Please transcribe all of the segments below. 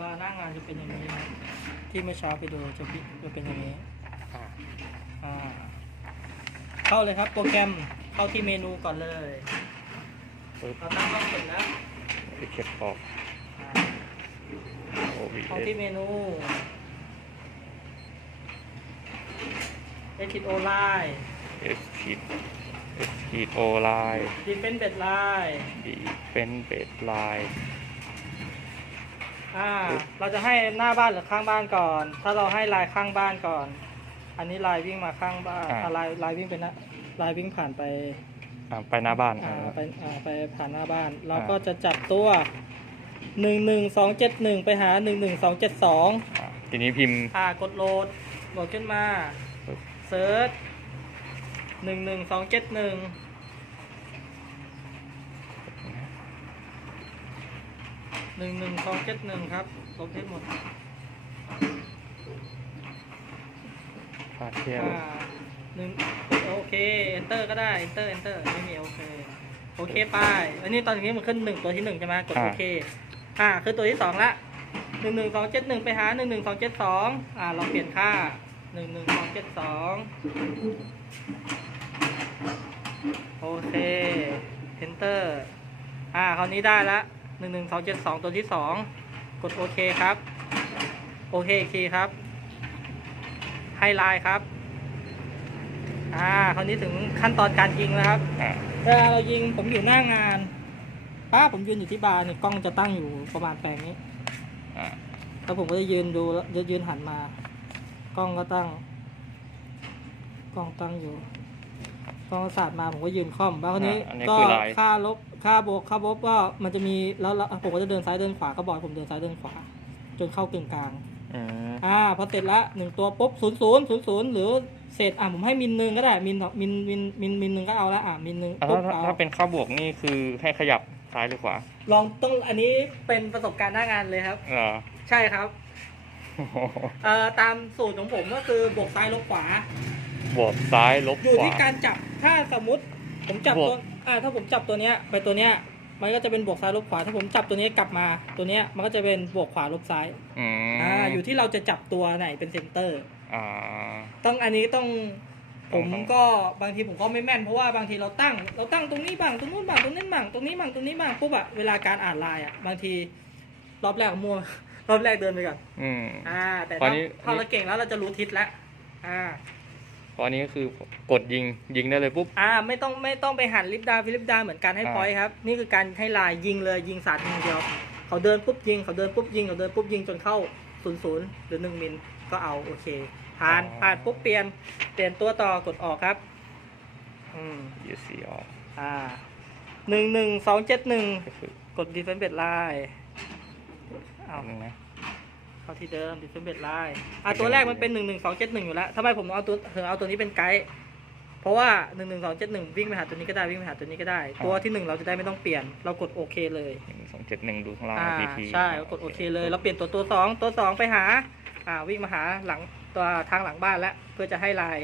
บาร์หน้างานจะเป็นอย่างนี้นะที่เมื่อเช้าไปดูจะพิจะเป็นอย่างนี้อ่าอ่าเข้าเลยครับโปรแกรมเข้าที่เมนูก่อนเลยปึ๊บเราตั้งกล้องเสร็จแล้วไปเก็บออกอ่า OBS เข้าที่เมนูเอทิดโอไลน์ S ขีด S ขีด O ไลน์ดีเฟนเบ็ดไลน์ D เป็นเบสไลน์ อ่า เราจะให้หน้าบ้านหรือข้างบ้านก่อน ถ้าเราให้ลายข้างบ้านก่อน อันนี้ลายวิ่งมาข้างบ้านอ่าลายลายวิ่งไปนะลายวิ่งผ่านไปอ่าไปหน้าบ้านอ่าอ่า ไปอ่าไปผ่านหน้าบ้าน เราอ่า ก็จะจับตัวหนึ่งหนึ่งสองเจ็ดหนึ่งไปหาหนึ่งหนึ่งสองเจ็ดสอง อ่าทีนี้พิมพ์ อ่ากดโหลดโหลดขึ้นมาปึ๊บ เซิร์ชหนึ่งหนึ่งสองเจ็ดหนึ่ง หนึ่งหนึ่งสองเจ็ดหนึ่งครับลบให้หมดพาเที่ยวอ่าหนึ่งโอเค enter ก็ได้ enter enter ไม่มีโอเค โอเคไป อันนี้ตอนนี้มันขึ้นหนึ่งตัวที่หนึ่งใช่ไหมกดโอเค อ่าคือตัวที่สองละหนึ่งหนึ่งสองเจ็ดหนึ่งไปหาหนึ่งหนึ่งสองเจ็ดสองอ่า เราเปลี่ยนค่าหนึ่งหนึ่งสองเจ็ดสองโอเค enter อ่า คราวนี้ได้ละ หนึ่งหนึ่งสองเจ็ดสองตัวที่สองกดโอเคครับ โอเคอีกทีครับ ให้ไลน์ครับ อ่า คราวนี้ถึงขั้นตอนการยิงแล้วครับอ่าเวลาเรายิงผมอยู่หน้างาน ป้าผมยืนอยู่ที่บาร์นี่ยกล้องจะตั้งอยู่ประมาณแปลงนี้อ่าแล้วผมก็จะยืนดูแล้วจะยืนหันมา กล้องก็ตั้ง กล้องตั้งอยู่ กล้องสาดมาผมก็ยืนค่อมแล้วคราวนี้อ่าอันนี้ก็คือไลน์ค่าลบค่าบวกค่าลบก็มันจะมีแล้วแล้วผมก็จะเดินซ้ายเดินขวาก็บอกให้ผมเดินซ้ายเดินขวา จนเข้ากึ่งกลาง อืมอ่าพอเสร็จละหนึ่งตัวปุ๊บศูนย์ศูนย์ศูนย์ศูนย์หรือเศษอะผมให้มินหนึ่งก็ได้มินสองมินมินมินมินหนึ่งก็เอาละอะมินหนึ่งอะปุ๊บถ้าเอาถ้าเป็นข้าวบวกนี่คือให้ขยับซ้ายหรือขวาลองต้องอันนี้เป็นประสบการณ์หน้างานเลยครับ เหรอ ใช่ครับเอ่อตามสูตรของผมก็คือบวกซ้ายลบขวา บวกซ้ายลบอยู่ขวา ที่การจับถ้าสมมติผมจับบวก ตัวอ่าถ้าผมจับตัวเนี้ยไปตัวเนี้ยมันก็จะเป็นบวกซ้ายลบขวา ถ้าผมจับตัวนี้กลับมาตัวเนี้ยมันก็จะเป็นบวกขวาลบซ้ายอืมอ่าอยู่ที่เราจะจับตัวไหนเป็นเซนเตอร์ อ่า ต้องอันนี้ต้องต้ผองมต้อง ก็บางทีผมก็ไม่แม่นเพราะว่าบางทีเราตั้ง เราตั้งตรงนี้บ้างตรงนู้นบ้างตรงนี้บ้างตรงนี้บ้างตรงนี้บ้างปุ๊บอะเวลาการอ่านลายอะบางทีรอบแรกมั่ว รอบแรกเดินไปก่อนอืม อ่า แต่ตอถ้านนี้ถ้าเราเก่งแล้วเราจะรู้ทิศแล้วอ่าเพราะอันนี้คือกดยิงยิงได้เลยปุ๊บ อ่าไม่ต้องไม่ต้องไปหันลิฟต์ดาวฟิลิปดาวเหมือนกันให้อ่าพอยต์ครับ นี่คือการให้ลายยิงเลยยิงสาดยิงเดียว เขาเดินปุ๊บยิงเขาเดินปุ๊บยิงเขาเดินปุ๊บยิงจนเข้าศูนย์ศูนย์หรือหนึ่งมิลก็เอาโอเคผ่านผ่านปุ๊บเปลี่ยนเปลี่ยนตัวต่อกดออกครับ อืม ยูซีออกอ่าหนึ่งหนึ่งสองเจ็ดหนึ่งก็คือกด defense bed line เอาอันนึงนะ เข้าที่เดิม defense bed line อะตัวแรกมันเป็นหนึ่งหนึ่งสองเจ็ดหนึ่งอยู่แล้วทำไมผมเอาตัวถึงเอาตัวนี้เป็นไกด์เพราะว่าหนึ่งหนึ่งสองเจ็ดหนึ่งวิ่งไปหาตัวนี้ก็ได้วิ่งไปหาตัวนี้ก็ได้ ตัวที่หนึ่งเราจะได้ไม่ต้องเปลี่ยน เรากดโอเคเลยหนึ่งสองเจ็ดหนึ่งดูข้างล่างอ่า PT ใช่เรากดโอเคเลยเราเปลี่ยนตัวตัวสองตัวสองไปหา อ่าวิ่งมาหาหลังตัวทางหลังบ้านแล้วเพื่อจะให้ลาย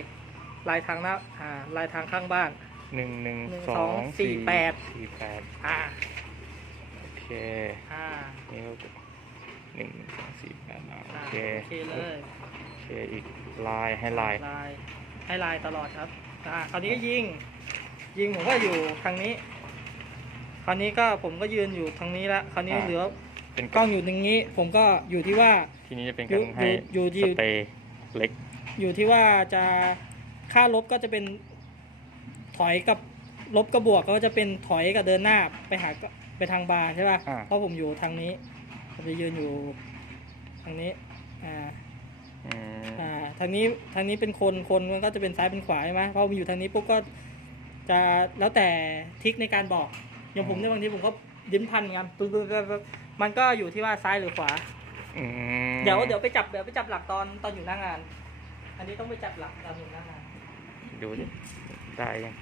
ลายทางหน้าอ่าลายทางข้างบ้าน หนึ่งหนึ่งหนึ่งสสอองงสี่แปด สี่แปดอ่าโอเคอ่า นี่ก็ หนึ่งสองสี่แปดอ่าโออ่าเคโอเคเลยโอเคอีกลายให้ลายลายให้ลายตลอดครับอ่าคราวนี้ก็ยิง ยิงผมก็อยู่ทางนี้ คราวนี้ก็ผมก็ยืนอยู่ทางนี้ละ คราวนี้อ่าเหลือเป็นกล้องอยู่ตรงนี้ ผมก็อยู่ที่ว่าทีนี้จะเป็นอยู่การให้อยู่อยู่สที่เตย์เล็ก อยู่ที่ว่าจะค่าลบก็จะเป็นถอยกับลบกับบวกก็จะเป็นถอยกับเดินหน้าไปหาไปทางบาร์ใช่ป่ะอ่าเพราะผมอยู่ทางนี้ ผมจะยืนอยู่ทางนี้ อ่า อืมอ่า ทางนี้ ทางนี้เป็นคน คนมันก็จะเป็นซ้ายเป็นขวาใช่ไหมพอมันอยู่ทางนี้ปุ๊บก็จะแล้วแต่ทริกในการบอก อย่างผมเนี่ยบางทีผมก็ยิ้มพันกันปุ๊บปุ๊บปุ๊บปุ๊บมันก็อยู่ที่ว่าซ้ายหรือขวา อืมเดี๋ยวเดี๋ยวไปจับเดี๋ยวไปจับหลักตอนตอนอยู่หน้างาน อันนี้ต้องไปจับหลักตอนอยู่หน้างาน ดูดิได้ยัง